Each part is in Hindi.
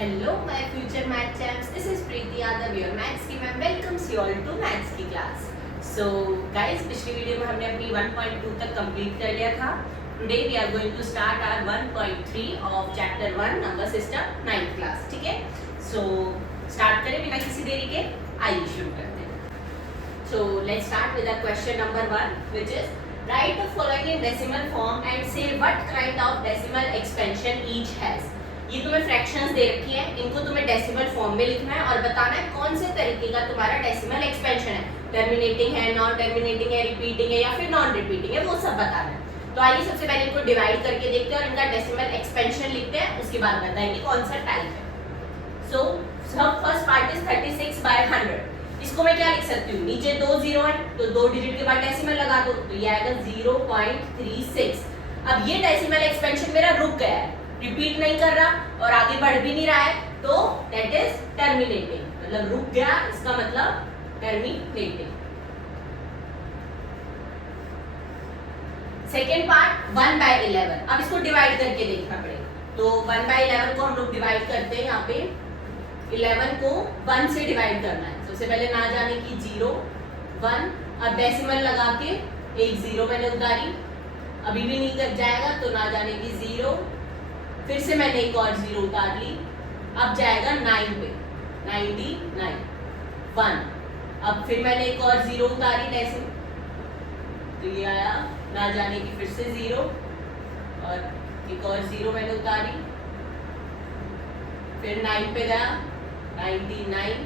Hello, my future math champs. This is Preeti Yadav, your maths की ma'am welcomes you all to maths की class. So guys, पिछली वीडियो में हमने अपनी 1.2 तक कंप्लीट कर लिया था. Today we are going to start our 1.3 of chapter 1 number system 9th class. ठीक है? So start करें बिना किसी देरी के. आइए शुरू करते हैं. So let's start with the question number 1, which is write the following in decimal form and say what kind of decimal expansion each has. ये तुम्हें फ्रैक्शंस दे रखी है, इनको तुम्हें डेसिमल फॉर्म में लिखना है और बताना है कौन से तरीके का तुम्हारा डेसिमल एक्सपेंशन है, टर्मिनेटिंग है, नॉन टर्मिनेटिंग है, रिपीटिंग है या फिर नॉन रिपीटिंग है, वो सब बताना है. तो आइए सबसे पहले इनको डिवाइड करके देखते हैं और इनका डेसिमल एक्सपेंशन लिखते हैं, उसके बाद बताएंगे कौन सा टाइप है. सो सब फर्स्ट पार्ट इज 36/100. इसको मैं क्या लिख सकती हूँ, नीचे दो जीरो है तो दो डिजिट के बाद डेसिमल लगा दो तो ये आएगा 0.36. अब ये डेसिमल एक्सपेंशन मेरा रुक गया है, रिपीट नहीं कर रहा और आगे बढ़ भी नहीं रहा है, तो दैट इज टर्मिनेटिंग. मतलब रुक गया, इसका मतलब टर्मिनेटिंग. Second part 1/11. अब इसको डिवाइड करके देखना पड़ेगा. तो 1/11 को हम लोग डिवाइड करते हैं. यहाँ पे 11 को 1 से डिवाइड करना है. सबसे पहले ना जाने की 0 1. अब डेसिमल लगा के एक 0 मैंने उतारी, अभी भी नहीं कर जाएगा तो ना जाने की 0, फिर से मैंने एक और 0 उतार ली. अब जाएगा 9 पे 99 1. अब फिर मैंने एक और 0 उतारी डेसिमल, तो ये आया ना जाने की फिर से 0 और एक और 0 मैंने उतारी, फिर 9 पे गया 99.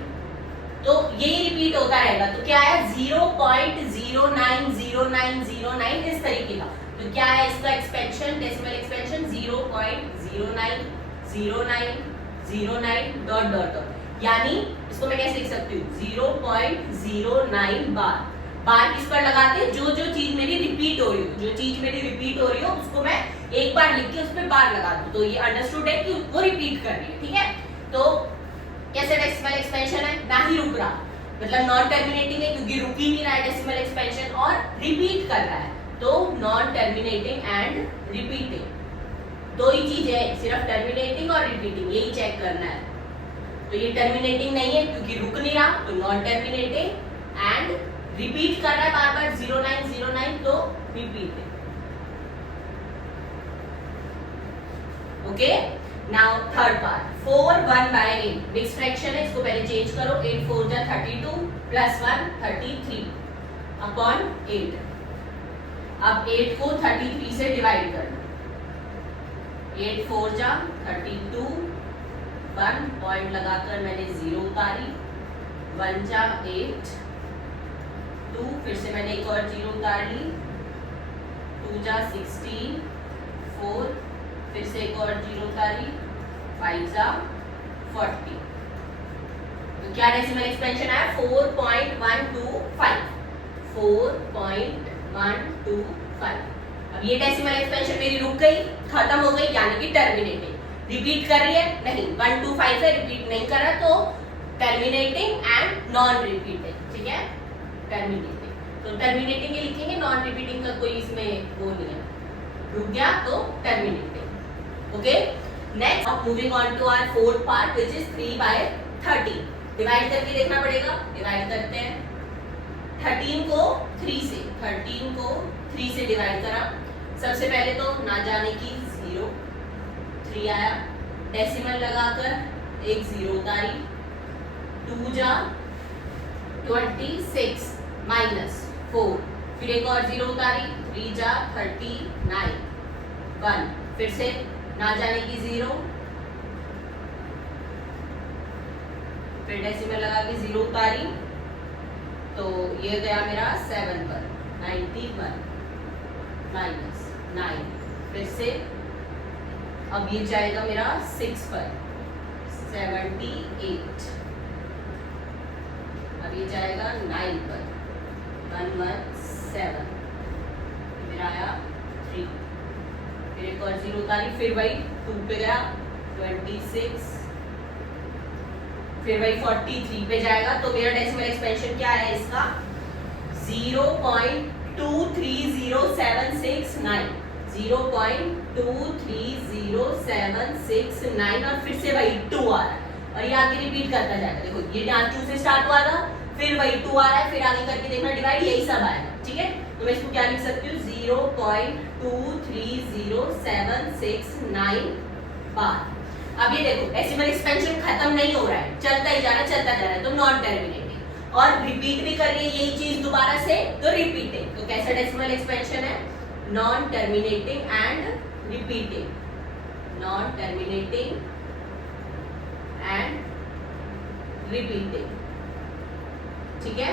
तो यही रिपीट होता रहेगा. तो क्या है 0.090909 इस तरीके का. तो क्या है इसका expansion, decimal expansion 0.090909 dot dot dot. यानी इसको मैं कैसे लिख सकती हूँ 0.09 बार. बार किस पर लगाते हैं, जो जो चीज मेरी रिपीट हो रही हो, जो चीज मेरी रिपीट हो रही हो उसको मैं एक बार लिख के उस पर बार लगा दूं. तो ये अंडरस्टूड है कि वो रिपीट कर रही है. ठीक है. तो कैसे डेसिमल एक्सपेंशन है, ना ही रुक रहा, मतलब नॉन टर्मिनेटिंग है क्योंकि रुक ही नहीं रहा है डेसिमल एक्सपेंशन, और रिपीट कर रहा है. तो नॉन टर्मिनेटिंग एंड रिपीटिंग, दो ही चीज है, सिर्फ टर्मिनेटिंग और रिपीटिंग, यही चेक करना है. तो ये टर्मिनेटिंग नहीं है क्योंकि रुक नहीं रहा, तो नॉन टर्मिनेटिंग, एंड रिपीट कर रहा है बार बार 0909, तो repeating. Okay. Now third part 4 1/8. Mix fraction है, इसको पहले चेंज करो. 8 4 जा 32 प्लस 1 33 अपॉन 8. अब 8 को 33 से डिवाइड करना. 8 4 जा 32, 1 पॉइंट लगाकर मैंने 0 उतारी, 1 जा 8, 2 फिर से मैंने एक और 0 उतार ली, 2 जा 16, 4 फिर से एक और 0 उतारी, 5 जा 40. तो क्या डेसिमल एक्सपेंशन आया 4.125. 4.125. अब ये डेसिमल एक्सपेंशन मेरी रुक गई, खत्म हो गई, यानी कि टर्मिनेटिंग. रिपीट कर रही है नहीं, 125 है, रिपीट नहीं कर रहा, तो टर्मिनेटिंग एंड नॉन रिपीटिंग. ठीक है. टर्मिनेटिंग तो टर्मिनेटिंग ये लिखेंगे, नॉन रिपीटिंग का कोई इसमें वो नहीं है. रुक गया तो terminating. Okay. Next moving on to our fourth part which is 3/30. Divide करके देखना पड़ेगा. डिवाइड करते हैं. 13 को 3 से डिवाइड करा. सबसे पहले तो ना जाने की 0, 3 आया, डेसिमल लगाकर एक 0 उतारी, 2 जा 26 माइनस 4, फिर एक और 0 उतारी, 3 जा 39, 1 फिर से ना जाने की 0, फिर डेसिमल लगा के 0 उतारी, तो ये गया मेरा 7 पर 91 माइनस 9, फिर से अब ये जाएगा मेरा 6 पर 78, अब ये जाएगा 9 पर 117, मेरा आया 3, फिर एक और 0 उतारी, फिर वही 2 पे गया 26, फिर वही 43 पे जाएगा. तो मेरा डेसिमल एक्सपेंशन क्या है इसका 0.230769. 0.230769 और फिर से वही 2 आ रहा है. और ये आगे रिपीट करता जाएगा। देखो ये यहाँ 2 से स्टार्ट हुआ था, फिर वही 2 आ रहा है, फिर आगे करके देखना डिवाइड, यही सब आएगा। ठीक है, तो मैं इसको क्या लिख सकती हूँ 0.23079 बार। अब ये देखो डेसिमल एक्सपेंशन खत्म नहीं हो रहा है, चलता ही जा रहा है, चलता जा रहा है, तो नॉन टर्मिनेटिंग, और रिपीट भी कर रही है यही चीज दोबारा से, तो रिपीटिंग। तो कैसा डेसिमल एक्सपेंशन है? Non terminating and repeating, non terminating and repeating. ठीक है,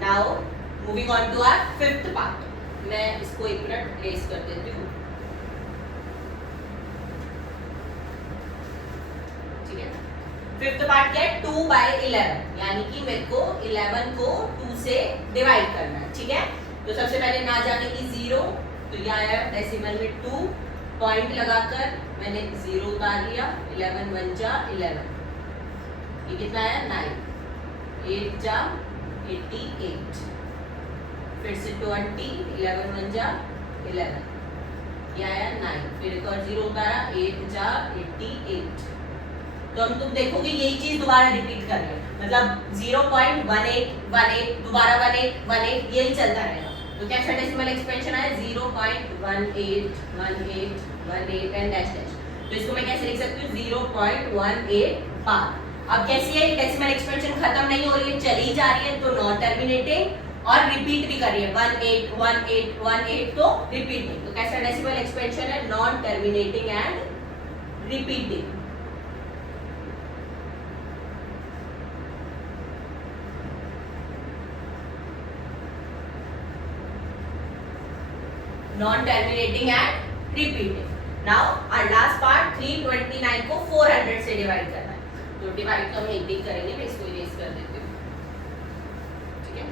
now moving on to our fifth part. मैं इसको एक मिनट रेस कर देती हूँ। ठीक है, फिफ्थ पार्ट क्या है? 2/11, यानी कि मेरे को 11 को 2 से डिवाइड करना है। ठीक है, तो सबसे पहले ना जाने की 0, तो ये आया डेसिमल में 2, पॉइंट लगाकर मैंने 0 उतार लिया, 11 1 जा 11, ये कितना आया 9, 8 जा 88, फिर से 20, 11 1 जा 11, ये आया 9, फिर एक और 0 उतारा, 8 जा 88। तो हम तुम देखोगे यही चीज दोबारा रिपीट कर रहे हैं, मतलब 0.1818 दोबारा 1818 यही चलता रहेगा। तो क्या डेसिमल एक्सपेंशन आया 0.181818 एंड डैश डैश। तो इसको मैं कैसे लिख सकती हूँ 0.18 बार। अब कैसी है डेसिमल एक्सपेंशन खत्म नहीं हो रही है, चली जा रही है, तो नॉन टर्मिनेटिंग, और रिपीट भी कर रही है 181818, तो रिपीटिंग। तो कैसा डेसिमल एक्सपेंशन है? Non terminating and repeating. Non terminating and repeating. Now our last part 329 को 400 से डिवाइड करना है, तो डिवाइड तो हम एक दिन करेंगे, मैं इसको इरेज कर देती हूँ। ठीक है,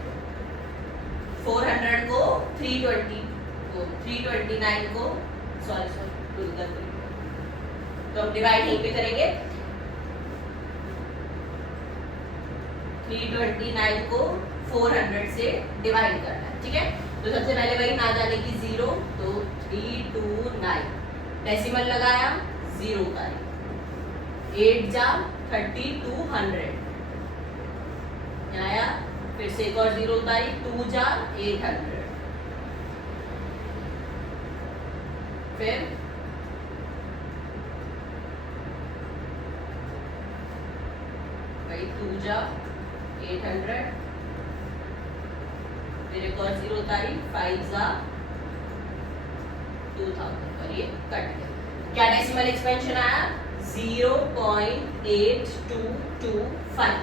400 को 329 को सॉरी भूल कर, तो हम डिवाइड यहीं पे करेंगे। 329 को 400 से डिवाइड करना है। ठीक है, तो सबसे पहले वही ना जाने की 0, तो 329, डेसिमल लगाया 0 उतारी, 8 जा 3200 आया, फिर से एक और 0 उतारी, 2 जा 800, फिर वही 2 जा 800, फिर एक और 0 उतारी, 5 जा 2000, और ये कट गया। क्या डेसिमल एक्सपेंशन आया 0.8225।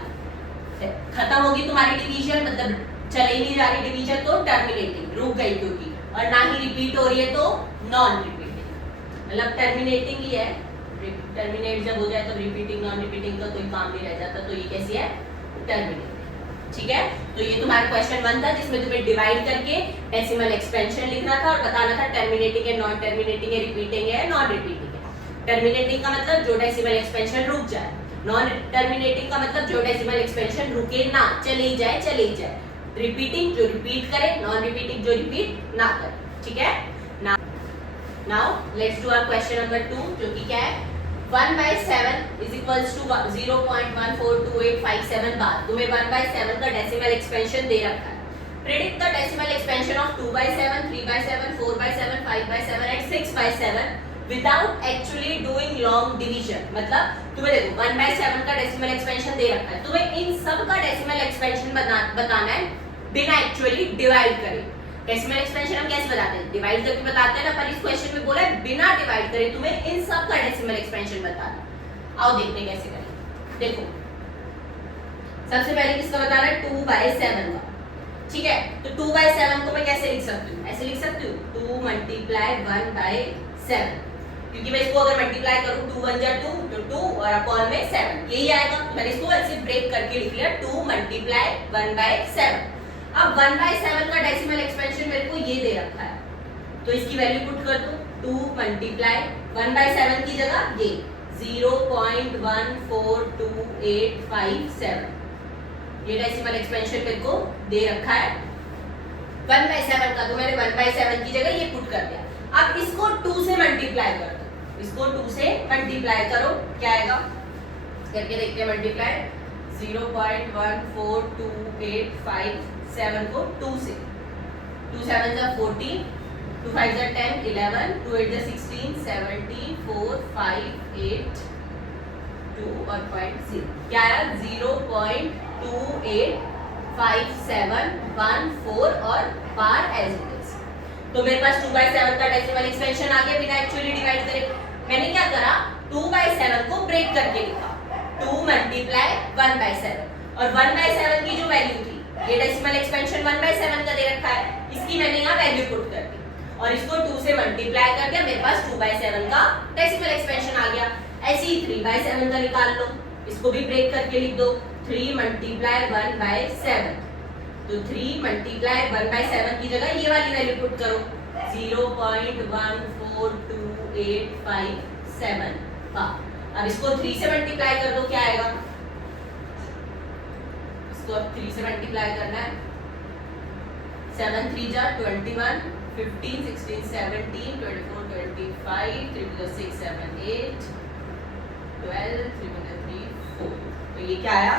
खत्म होगी तुम्हारी डिवीजन, मतलब चले ही नहीं जा रही डिवीजन, तो टर्मिनेटिंग, रुक गई क्योंकि, और ना ही रिपीट हो रही है तो नॉन रिपीटिंग, मतलब टर्मिनेटिंग ही है। टर्मिनेट जब हो जाए तो रिपीटिंग नॉन रिपीटिंग का कोई काम नहीं रह जाता, तो ये कैसी है? टर्मिनेटिंग। ठीक है, तो ये तुम्हारा क्वेश्चन 1 था, जिसमें तुम्हें डिवाइड करके डेसिमल एक्सपेंशन लिखना था और बताना था टर्मिनेटिंग है, नॉन टर्मिनेटिंग है, रिपीटिंग है, नॉन रिपीटिंग है। टर्मिनेटिंग का मतलब जो डेसिमल एक्सपेंशन रुक जाए, नॉन टर्मिनेटिंग का मतलब जो डेसिमल एक्सपेंशन रुके ना, चले ही जाए, चले ही जाए। रिपीटिंग जो रिपीट करे, नॉन रिपीटिंग जो रिपीट ना करे। ठीक है, now let's do our question number 2, जो कि क्या है 1/7 is equals to 0.142857 बार। तुम्हें 1/7 का डेसिमल एक्सपेंशन दे रखा है। Predict the decimal expansion of 2/7, 3/7, 4/7, 5/7 and 6/7 without actually doing long division. मतलब तुम्हें देखो 1/7 का डेसिमल एक्सपेंशन दे रखा है, तुम्हें इन सब का डेसिमल एक्सपेंशन बताना है बिना एक्चुअली डिवाइड करे। डेसिमल एक्सपेंशन हम कैसे बताते हैं? डिवाइड करके बताते हैं ना, पर इस क्वेश्चन में बोला है बिना डिवाइड करे तुम्हें इन सब का डेसिमल एक्सपेंशन बताना। आओ देखते हैं कैसे करेंगे। देखो सबसे पहले किसका बताना है? 2/7 का। ठीक है, तो 2/7 को मैं कैसे लिख सकती हूँ? ऐसे लिख सकती हूँ 2 × 1/7, क्योंकि मैं इसको अगर मल्टीप्लाई करूँ 2 × 1 = 2, तो 2 और अपॉन में 7 यही आएगा। मैंने इसको ऐसे ब्रेक करके लिख लिया 2 × 1/7। अब 1/7 का डेसिमल एक्सपेंशन मेरे को ये दे रखा है, तो इसकी वैल्यू पुट कर दो। 2 × 1/7 की जगह ये 0.14285 ये डेसिमल एक्सपेंशन मेरे को दे रखा है 1/7 का, तो मैंने 1/7 की जगह ये पुट कर दिया। अब इसको 2 से मल्टीप्लाई कर दो, इसको 2 से मल्टीप्लाई करो, क्या आएगा करके देखते हैं मल्टीप्लाई। 0.14285 को 2 से, 2 7 जा 14, 2 5 जा 10, 11, 2 8 जा 16, 17, 4 5 8 2 और 0 क्या आया 0.285714 और बार एज इट इज। तो मेरे पास 2/7 का डेसिमल एक्सपेंशन आ गया बिना एक्चुअली डिवाइड करे। मैंने क्या करा 2/7 को ब्रेक करके लिखा 2 मल्टीप्लाई 1/7 और 1/7 की जो वैल्यू थी ये डेसिमल एक्सपेंशन 1/7 का दे रखा है, इसकी मैंने यहाँ वैल्यू पुट कर दी और इसको 2 से मल्टीप्लाई कर दिया, मेरे पास 2/7 का डेसिमल एक्सपेंशन आ गया। ऐसे ही 3/7 का निकाल लो, इसको भी ब्रेक करके लिख दो 3 मल्टीप्लाई 1/7। तो 3 मल्टीप्लाई 1/7 की जगह ये वाली वैल्यू पुट करो 0.14285 हाँ। अब इसको 3 से मल्टीप्लाई कर दो, क्या आएगा, इसको अब 3 से मल्टीप्लाई करना है 7 3 जा 21, 15 16 17 24 25, 3 to the 6 7 8 12, 3 to the 3 4। तो ये क्या आया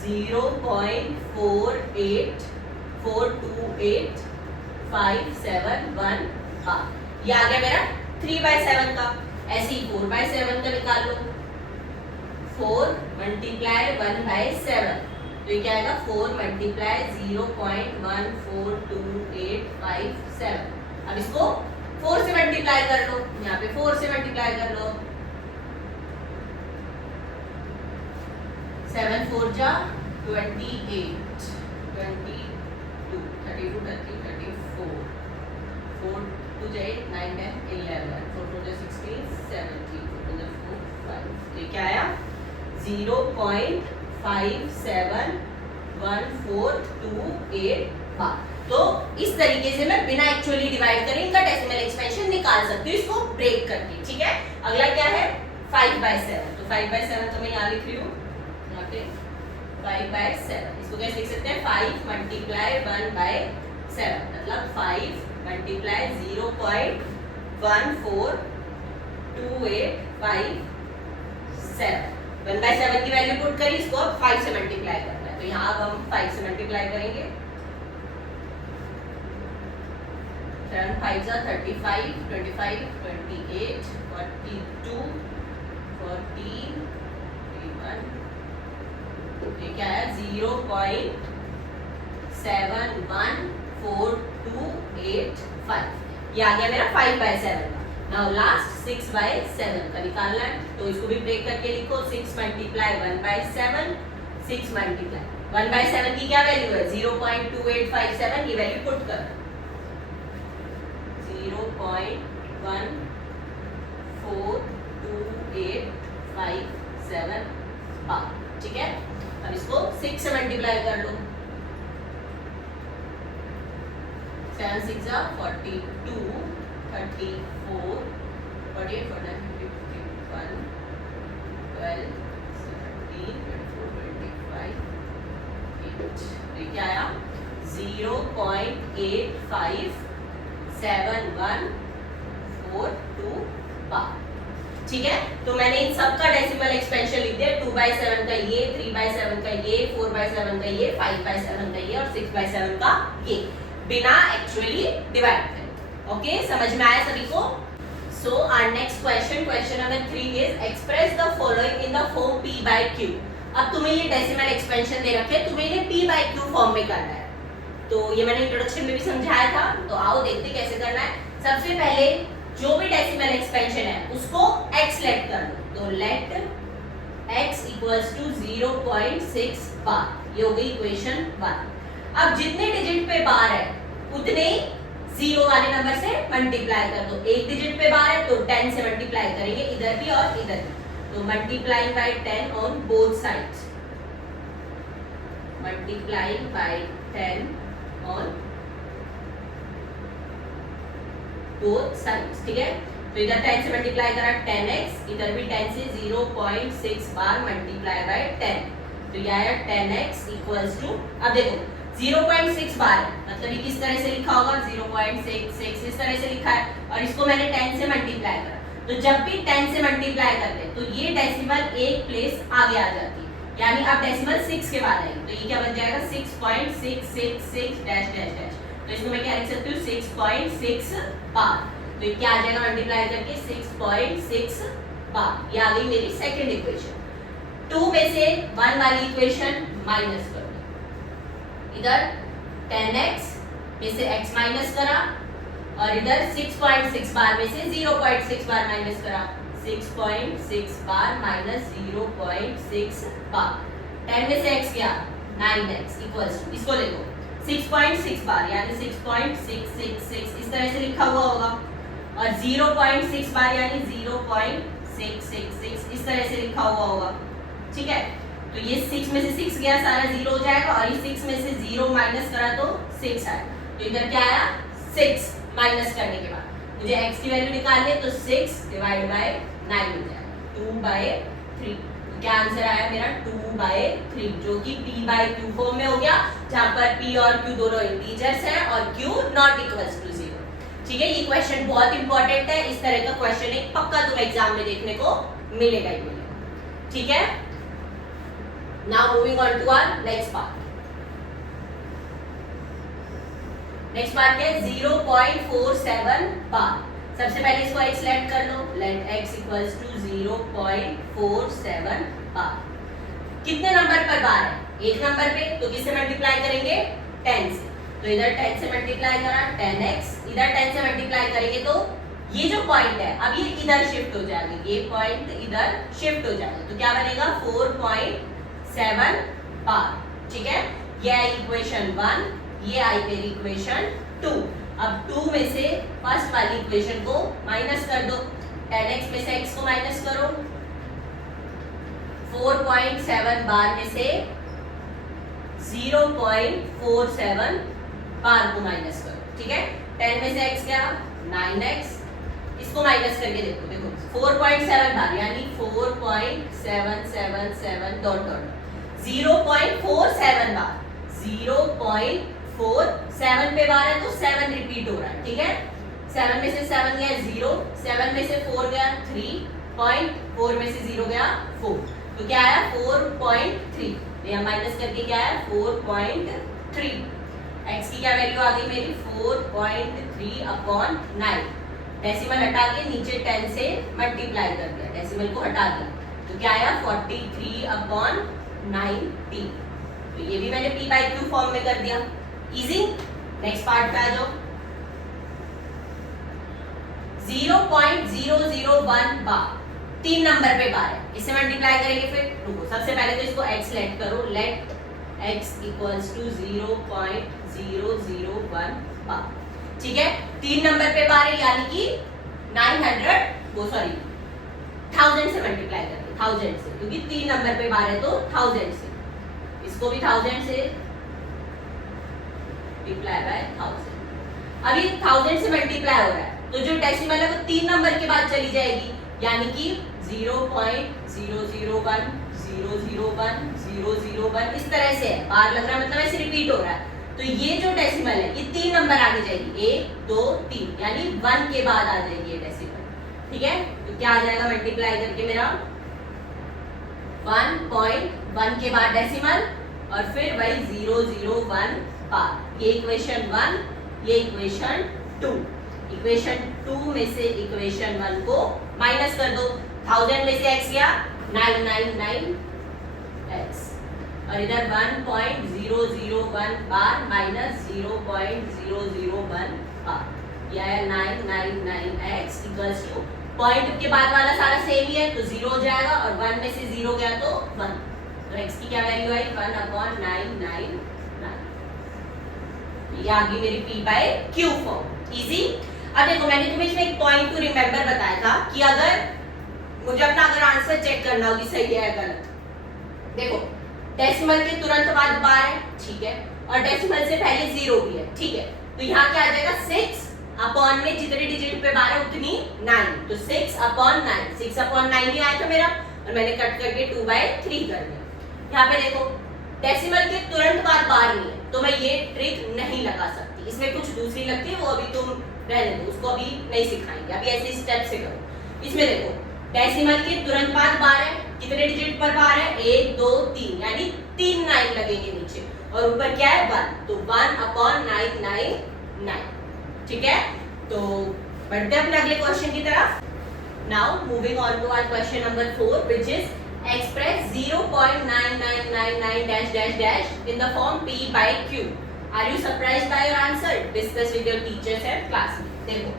0.4842857 हाँ। ये आ गया मेरा 3/7 का। ऐसे ही 4/7 का निकाल लो 4 मल्टीप्लाई 1/7। तो ये क्या आएगा 4 मल्टीप्लाई 0.142857। अब इसको 4 से मल्टीप्लाई कर लो, यहाँ पे 4 से मल्टीप्लाई कर लो 7 4 जा 28, 22, 32 33 34, 4 2 जा 8 9 10 11, 4 4 जा 16 17, 4 2 जा 4 5। ये क्या आया 0.571428 तो इस तरीके से मैं बिना एक्चुअली डिवाइड करे इनका डेसिमल एक्सपेंशन निकाल सकती हूँ इसको ब्रेक करके। ठीक है, अगला क्या है 5/7। तो 5/7 तो मैं यहाँ लिख रही हूँ, यहाँ पे 5/7 इसको कैसे लिख सकते हैं 5 मल्टीप्लाई 1/7 मतलब 5 मल्टीप्लाई 0.142857 1/7 की वैल्यू पुट करी, इसको अब 5 से मल्टीप्लाई करना है। तो यहाँ अब हम 5 से मल्टीप्लाई करेंगे 7 5 जा 35, 25, 28, 42, 14, 31। ये क्या है 0.714285। ये आ गया मेरा 5/7 का। नाउ लास्ट 6/7 का निकालना है, तो इसको भी ब्रेक करके लिखो 6 मल्टीप्लाई 1/7, 6 मल्टीप्लाई 1/7 की क्या वैल्यू है 0.2857। ये वैल्यू पुट कर 0.142857 बार। ठीक है, अब इसको 6 से मल्टीप्लाई कर लो 7 6 जा 42, 34, 48, 49, 50, 51, 12, 17, 24, 25, 8। ये क्या आया 0.857142 बार। ठीक है, तो मैंने इन सब का डेसिमल एक्सपेंशन लिख दिया 2/7 का ये, 3/7 का ये, 4/7 का ये, 5/7 का ये और 6/7 का ये बिना एक्चुअली डिवाइड करे। ओके, समझ में आया सभी को? So our next question number 3 is express the following in the form p/q। अब तुम्हें ये डेसिमल एक्सपेंशन दे रखे, तुम्हें इन्हें p/q फॉर्म में करना है। तो ये मैंने इंट्रोडक्शन में भी समझाया था, तो आओ देखते कैसे करना है। सबसे पहले जो भी डेसिमल एक्सपेंशन है उसको x लेट कर लो, तो लेट x इक्वल्स टू 0.6 बार। ये हो गई इक्वेशन 1। अब जितने डिजिट पे बार है उतने जीरो वाले नंबर से मल्टीप्लाई कर दो। एक डिजिट पे बार है तो 10 से मल्टीप्लाई करेंगे इधर भी और इधर भी, तो multiplying by 10 on both sides, multiplying by 10 on both sides. ठीक है, तो इधर 10 से मल्टीप्लाई करा 10x, इधर भी 10 से 0.6 बार मल्टीप्लाई बाय 10, तो ये आया 10x इक्वल्स टू, अब देखो 0.6 बार मतलब ये किस तरह से लिखा होगा 0.66 इस तरह से लिखा है और इसको मैंने 10 से मल्टीप्लाई करा, तो जब भी 10 से मल्टीप्लाई करते हैं तो ये डेसिमल एक प्लेस आगे आ जाती है, यानी अब डेसिमल 6 के बाद आएगी, तो ये क्या बन जाएगा 6.666 डैश डैश डैश। तो इसको मैं क्या लिख सकती हूँ 6.6 बार। तो ये क्या आ जाएगा मल्टीप्लाई करके 6.6 बार। ये आ गई मेरी सेकंड इक्वेशन। 2 में से 1 वाली इक्वेशन माइनस कर दो, इधर 10x में से x माइनस करा और इधर 6.6 बार में से 0.6 बार माइनस करा। 6.6 बार माइनस 0.6 बार। 10 में से x क्या 9x इक्वल्स टू, इसको देखो 6.6 बार यानी 6.666 इस तरह से लिखा हुआ होगा, और 0.6 बार यानी 0.666 इस तरह से लिखा हुआ होगा। ठीक है, तो ये 6 में से 6 गया सारा 0 हो जाएगा, और ये 6 में से 0 माइनस करा तो 6 आया। तो इधर क्या आया 6 माइनस करने के बाद मुझे x की वैल्यू निकालनी है, तो 6 डिवाइड बाय 9 हो जाएगा 2/3। तो क्या आंसर आया मेरा 2/3, जो कि p/q फॉर्म में हो गया, जहां पर p और q दोनों इंटीजर्स हैं और q नॉट इक्वल्स टू 0। ठीक है, ये क्वेश्चन बहुत इंपॉर्टेंट है। इस तरह का क्वेश्चन एक पक्का तुम्हें एग्जाम में देखने को मिलेगा ही मिलेगा। ठीक है, now moving on to our next part. Next part क्या है 0.47 बार। सबसे पहले इसको x लेट कर लो, लेट x इक्वल्स टू 0.47 बार। कितने नंबर पर बार है, एक नंबर पे, तो किससे मल्टीप्लाई करेंगे 10 से। तो इधर 10 से मल्टीप्लाई करा 10x, इधर 10 से मल्टीप्लाई करेंगे तो ये जो पॉइंट है अब ये इधर शिफ्ट हो जाएगा, ये पॉइंट इधर शिफ्ट हो जाएगा, तो क्या बनेगा 4.7 बार। ठीक है, ये आई इक्वेशन 1, ये आई मेरी इक्वेशन 2। अब 2 में से फर्स्ट वाली इक्वेशन को माइनस कर दो, 10x में से x को माइनस करो, 4.7 बार में से 0.47 बार को माइनस करो। ठीक है, 10 में से x क्या 9x, इसको माइनस करके देखो, देखो 4.7 बार यानी 4.777 डॉट डॉट 0.47 बार, 0.47 पे बार है तो 7 रिपीट हो रहा है। ठीक है, 7 में से 7 गया 0, 7 में से 4 गया 3, 0.4 में से 0 गया 4, तो क्या आया 4.3। ये माइनस करके क्या आया 4.3। x की क्या वैल्यू आ गई मेरी 4.3/9। डेसिमल हटा के नीचे 10 से मल्टीप्लाई कर दिया, डेसिमल को हटा दिया, तो क्या आया 43/90। तो ये भी मैंने p/q फॉर्म में कर दिया, इजी। नेक्स्ट पार्ट पे आ जाओ। 0.001 बार, 3 नंबर पे बार है, इसे मल्टीप्लाई करेंगे। फिर रुको, सबसे पहले तो इसको x लेट करो, लेट x इक्वल्स टू 0.001 बार। ठीक है, 3 नंबर पे बार है यानी कि 1000 से मल्टीप्लाई करेंगे, 1000 से, क्योंकि 3 नंबर पे बार है तो 1000 से, इसको भी 1000 से मल्टीप्लाई बाय 1000। अब ये 1000 से मल्टीप्लाई हो रहा है तो जो डेसिमल है वो 3 नंबर के बाद चली जाएगी, यानी कि 0.001 001 001 इस तरह से है, बार लग रहा है मतलब ऐसे रिपीट हो रहा है। तो ये जो डेसिमल है ये 3 नंबर आगे जाएगी, 1 2 3, यानी 1 के बाद आ जाएगी ये डेसिमल। ठीक है, तो क्या आ जाएगा मल्टीप्लाई करके मेरा 1.1 के बाद डेसिमल और फिर वही 001 बार। ये इक्वेशन 1, ये इक्वेशन 2। इक्वेशन 2 में से इक्वेशन 1 को माइनस कर दो, 1000 में से x गया 999x, और इधर 1.001 बार माइनस 0.001 बार, यह है 999x इक्वल्स टू, पॉइंट के बाद वाला सारा सेम ही है तो 0 हो जाएगा, और 1 में से 0 गया तो 1, तो x की क्या वैल्यू आई 1/999। ये आ गई मेरी p/q फॉर्म, इजी। अब देखो मैंने तुम्हें इसमें एक पॉइंट टू रिमेंबर बताया था कि अगर मुझे अपना अगर आंसर चेक करना होगी सही है या गलत, देखो डेसिमल के तुरंत बाद बार है, ठीक है, और डेसिमल से पहले 0 भी है, ठीक है, तो यहाँ क्या आ जाएगा 6/9 में जितने डिजिट पे बार है उतनी 9, तो 6/9, 6/9 ही आया था मेरा, और मैंने कट करके 2/3 कर दिया। यहाँ पे देखो डेसिमल के तुरंत बाद बार नहीं है तो मैं ये ट्रिक नहीं लगा सकती, इसमें कुछ दूसरी लगती है, वो अभी तुम रहने दो, उसको अभी नहीं सिखाएंगे, अभी ऐसे स्टेप से करो। इसमें देखो डेसिमल के तुरंत बाद बार है, कितने डिजिट पर बार है, 1 2 3, यानी 3 9 लगेंगे नीचे और ऊपर क्या है 1, तो 1/999। ठीक है, तो बढ़ते हैं अपने अगले क्वेश्चन की तरफ। Now moving on to our question number 4 which is express 0.9999 dash dash dash in the form p by q. Are you surprised by your answer? Discuss with your teachers and classmates. देखो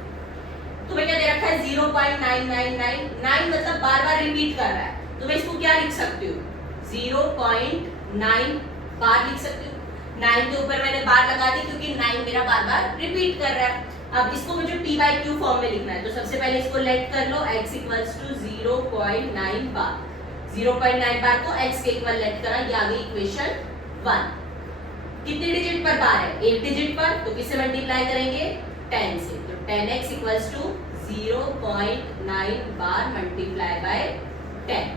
तुम्हें क्या दे रखा है 0.999, मतलब बार बार रिपीट कर रहा है, तो मैं इसको क्या लिख सकती हूँ 0.9 बार लिख सकती हूँ। 9 के ऊपर मैंने बार लगा दी क्योंकि 9 मेरा बार बार रिपीट कर रहा है। अब इसको मुझे p by q फॉर्म में लिखना है, तो सबसे पहले इसको लेट कर लो x इक्वल्स टू 0.9 बार। 0.9 बार को x के इक्वल लेट करा, ये आ गई इक्वेशन 1। कितने डिजिट पर बार है, 1 डिजिट पर, तो किससे मल्टीप्लाई करेंगे 10 से, तो 10x equals to 0.9 bar multiply by 10,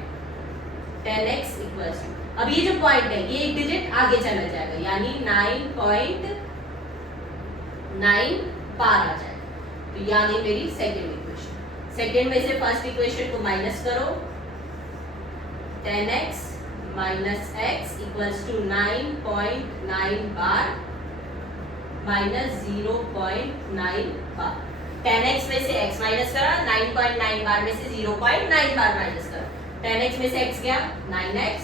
10x equals to, अब ये जो पॉइंट है ये एक डिजिट आगे चला जाएगा, यानी 9.9 बार आ जाएगा, तो ये आ गई मेरी सेकेंड इक्वेशन। सेकेंड में से फर्स्ट इक्वेशन को माइनस करो, 10x minus x equals to 9.9 bar minus 0.9 bar. 10x में से x माइनस करा, 9.9 बार में से 0.9 बार माइनस करा, 10x में से x गया 9x,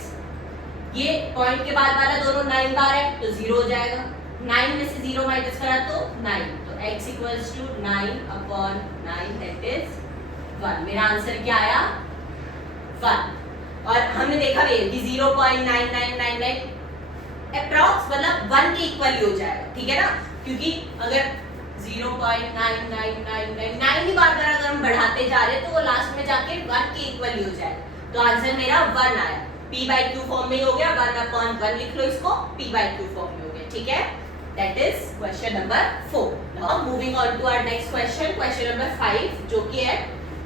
ये पॉइंट के बाद वाला दोनों 9 बार है तो 0 हो जाएगा, 9 में से 0 माइनस करा तो 9, तो x equals to 9/9 that is 1। मेरा आंसर क्या आया 1। और हमने देखा भी है कि 0.9999 अप्रॉक्स मतलब 1 के इक्वल ही हो जाएगा, ठीक है ना, क्योंकि अगर 0.9999 9 ही बार बार अगर हम बढ़ाते जा रहे हैं तो वो लास्ट में जाके 1 के इक्वल ही हो जाएगा, तो आंसर मेरा 1 आया। p by q फॉर्म में हो गया, 1/1 लिख लो इसको, p by q फॉर्म में हो गया, ठीक है। That is question number 4। Now moving on to our next question, question number 5, जो कि है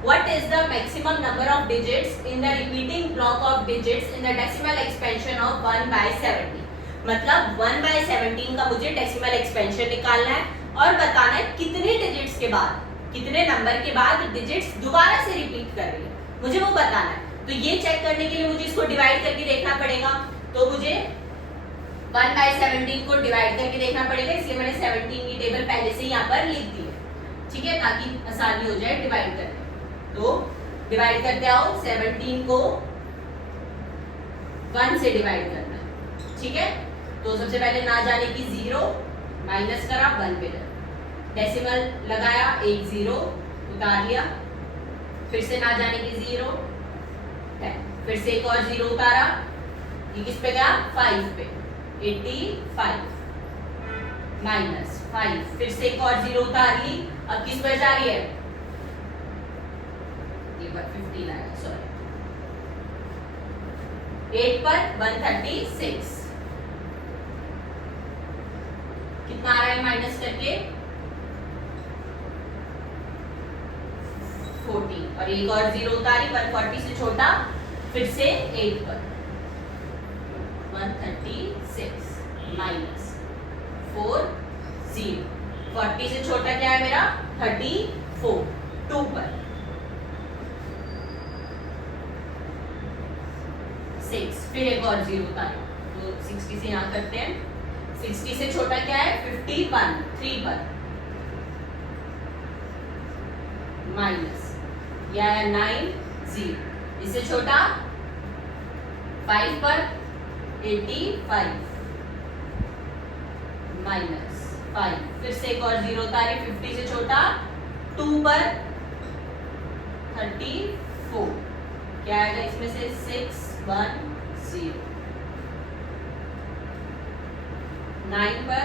What is the maximum number of digits in the repeating block of digits in the decimal expansion of 1/17? मतलब 1/17 का मुझे डेसिमल एक्सपेंशन निकालना है और बताना है कितने डिजिट्स के बाद, कितने नंबर के बाद डिजिट्स दोबारा से रिपीट कर रही है, मुझे वो बताना है। तो ये चेक करने के लिए मुझे इसको डिवाइड करके देखना पड़ेगा, तो मुझे 1/17 को डिवाइड करके देखना पड़ेगा, इसलिए मैंने 17 की टेबल पहले से यहाँ पर लिख दी है, ठीक है, ताकि आसानी हो जाए डिवाइड करने। तो डिवाइड करते आओ, 17 को 1 से डिवाइड करना है, ठीक है। तो सबसे पहले ना जाने की 0 माइनस करा, 1 पे डेसिमल लगाया, एक 0 उतार लिया, फिर से ना जाने की 0 है, फिर से एक और 0 उतारा, ये किस पे गया 5 पे, 85 माइनस 5, फिर से एक और 0 उतार ली, अब किस पर जा रही है 50 लाया, सॉरी 8 पर 136, कितना आ रहा है माइनस करके 40, और एक और 0 उतारी, 140 से छोटा, फिर से 8 पर 136 माइनस 4 0, 40 से छोटा क्या है मेरा 34, 2 पर 6, फिर एक और 0 उतारो, तो 60 से यहाँ करते हैं, 60 से छोटा क्या है 51, 3 पर माइनस, यह है 9 0, इससे छोटा 5 पर 85 माइनस 5, फिर से एक और 0 उतारे, 50 से छोटा 2 पर 34, क्या आएगा इसमें से 6 1 0, 9 पर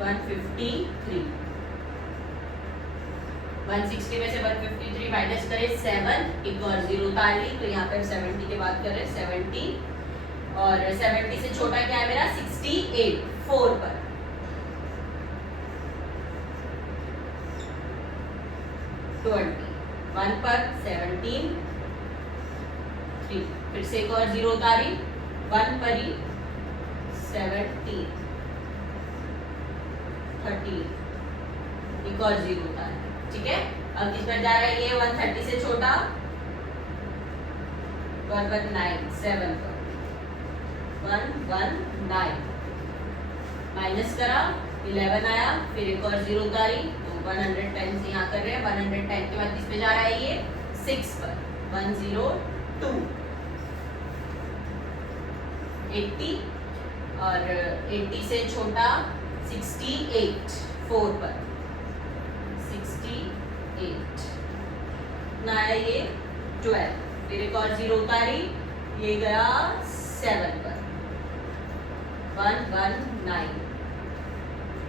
153, 160 में से 153 माइनस करें 7, एक और 0 उतार ली, तो यहाँ पर 70 की बात करें 70, और 70 से छोटा क्या है मेरा 68, 4 पर 20, 1 पर 17 3, फिर से एक और 0 उतारी, 1 पर ही 17 13, एक और 0 उतारी, ठीक है। अब किस पर जा रहा है ये 130 से छोटा 119 पर 119 माइनस करा 11 आया, फिर एक और जीरो उतारी तो 110 से यहाँ कर रहे हैं। 110 के बाद किस पे जा रहा है ये 6 पर 102 80 और 80 से छोटा 68 4 पर 68 ना आया ये 12, फिर एक और जीरो उतारी ये गया 7 पर 119,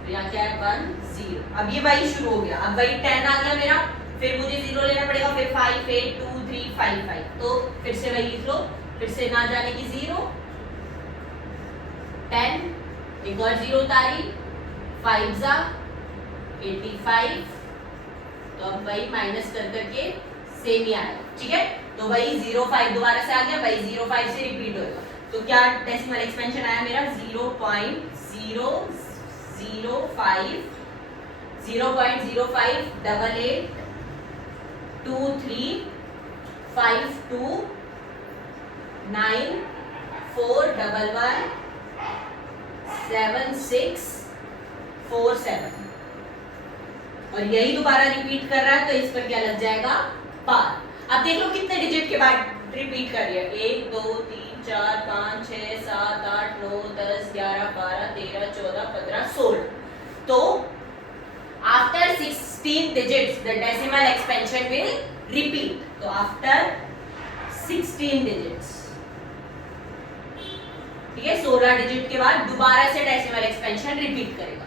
तो यहाँ क्या है 10। अब ये वही शुरू हो गया, अब वही 10 आ गया मेरा, फिर मुझे जीरो लेना पड़ेगा, फिर 5 8 2 3 5 5, तो फिर से वही लिख लो, फिर से ना जाने की जीरो 10, एक और जीरो उतारी 5 जा 85, तो अब वही माइनस कर करके सेम ही आएगा, ठीक है। तो वही 05 दोबारा से आ गया, वही 05 से रिपीट होगा, तो क्या डेसिमल एक्सपेंशन आया मेरा 0.005 88 23 52 9 4 11 7 6 4 7, और यही दोबारा रिपीट कर रहा है, तो इस पर क्या लग जाएगा पार। अब देख लो कितने डिजिट के बाद रिपीट कर रही है, 1 2 3 4 5 6 7 8 9 10 11 12 13 14 15 16, तो after 16 digits the decimal expansion will repeat, तो आफ्टर 16 digits, ठीक है, 16 डिजिट के बाद दोबारा से डेसिमल एक्सपेंशन रिपीट करेगा।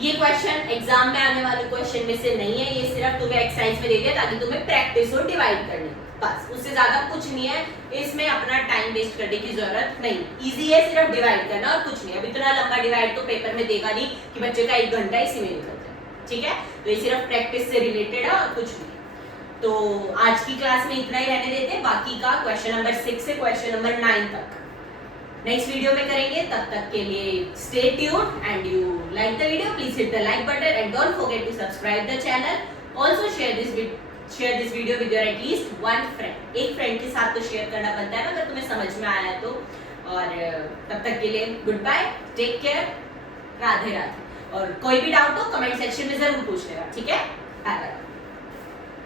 ये क्वेश्चन एग्जाम में आने वाले क्वेश्चन में से नहीं है, ये सिर्फ तुम्हें एक्सरसाइज में दे दिया ताकि तुम्हें प्रैक्टिस हो डिवाइड करने, बस उससे ज्यादा कुछ नहीं है, इसमें अपना टाइम वेस्ट करने की जरूरत नहीं, इजी है, सिर्फ डिवाइड करना और कुछ नहीं। अब इतना लंबा डिवाइड तो पेपर में देगा नहीं कि बच्चे का 1 घंटा इसी में निकल जाए, ठीक है, तो ये सिर्फ प्रैक्टिस से रिलेटेड है और कुछ नहीं। तो आज की क्लास में इतना ही रहने देते हैं, बाकी का क्वेश्चन नंबर 6 से क्वेश्चन नंबर 9 तक नेक्स्ट वीडियो में करेंगे। तब तक के लिए stay tuned and you like the video, please hit the like button and don't forget to subscribe the channel. Also share this video with your at least one friend, एक फ्रेंड के साथ तो शेयर करना बनता है ना अगर तुम्हें समझ में आया तो। और तब तक के लिए good bye, take care, Radhe Radhe, और कोई भी डाउट हो कमेंट सेक्शन में जरूर पूछ लेना, ठीक है, बाय बाय।